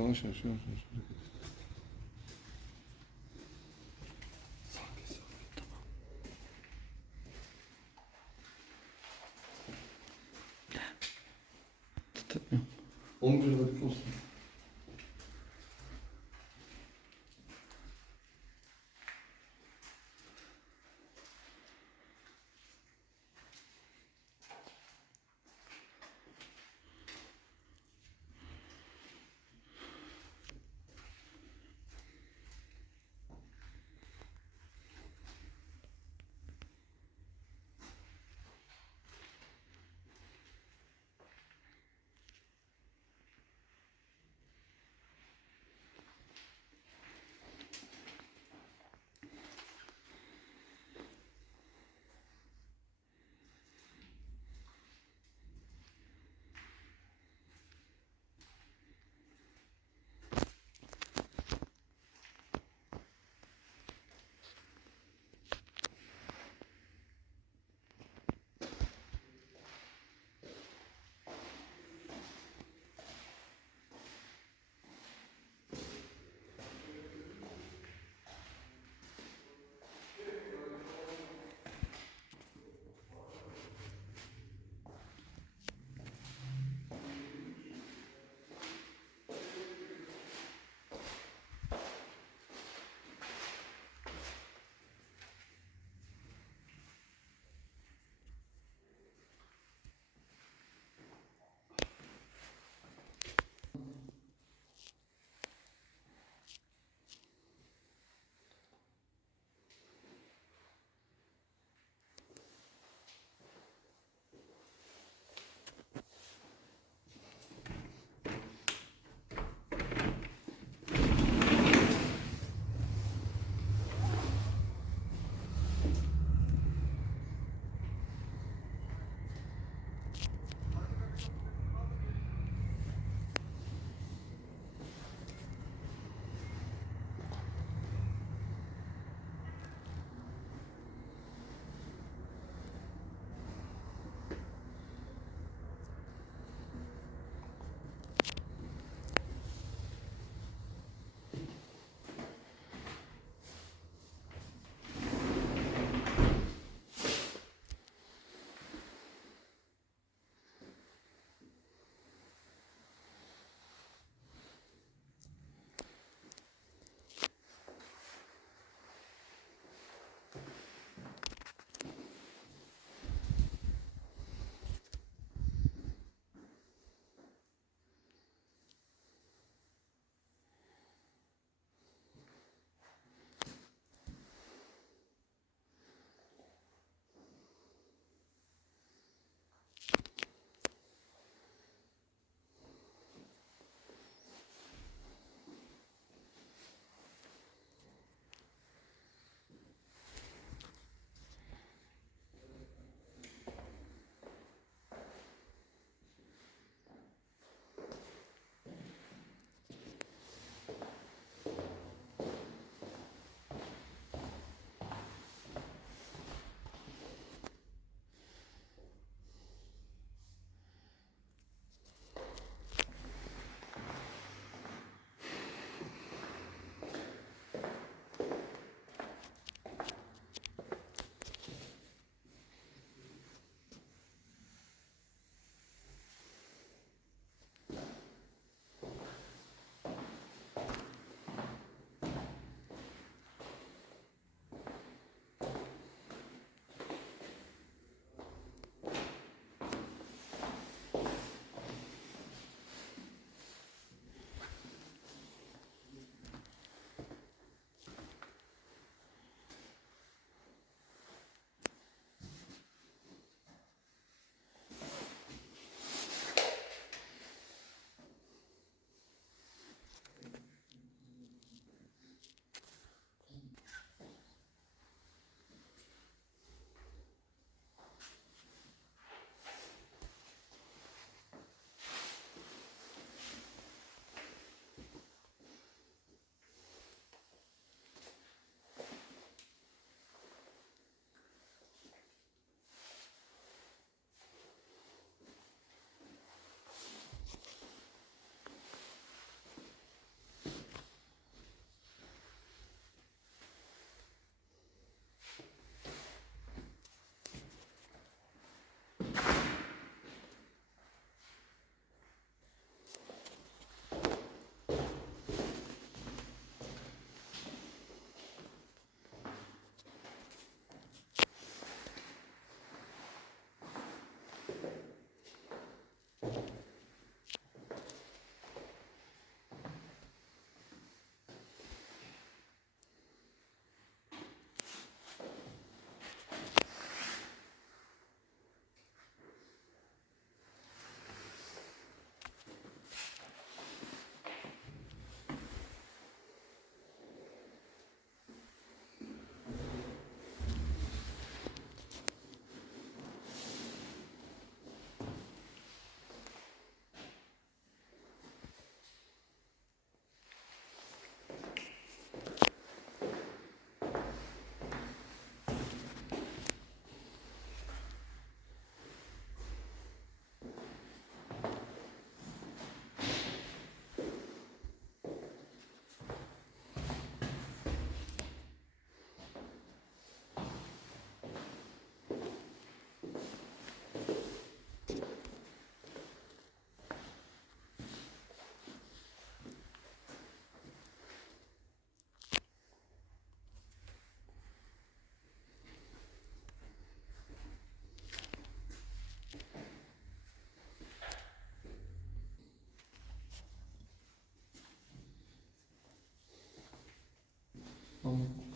Yavaş yavaş yavaş yavaş. Tamam. Titremiyorum. Omurgalık olsun. 嗯。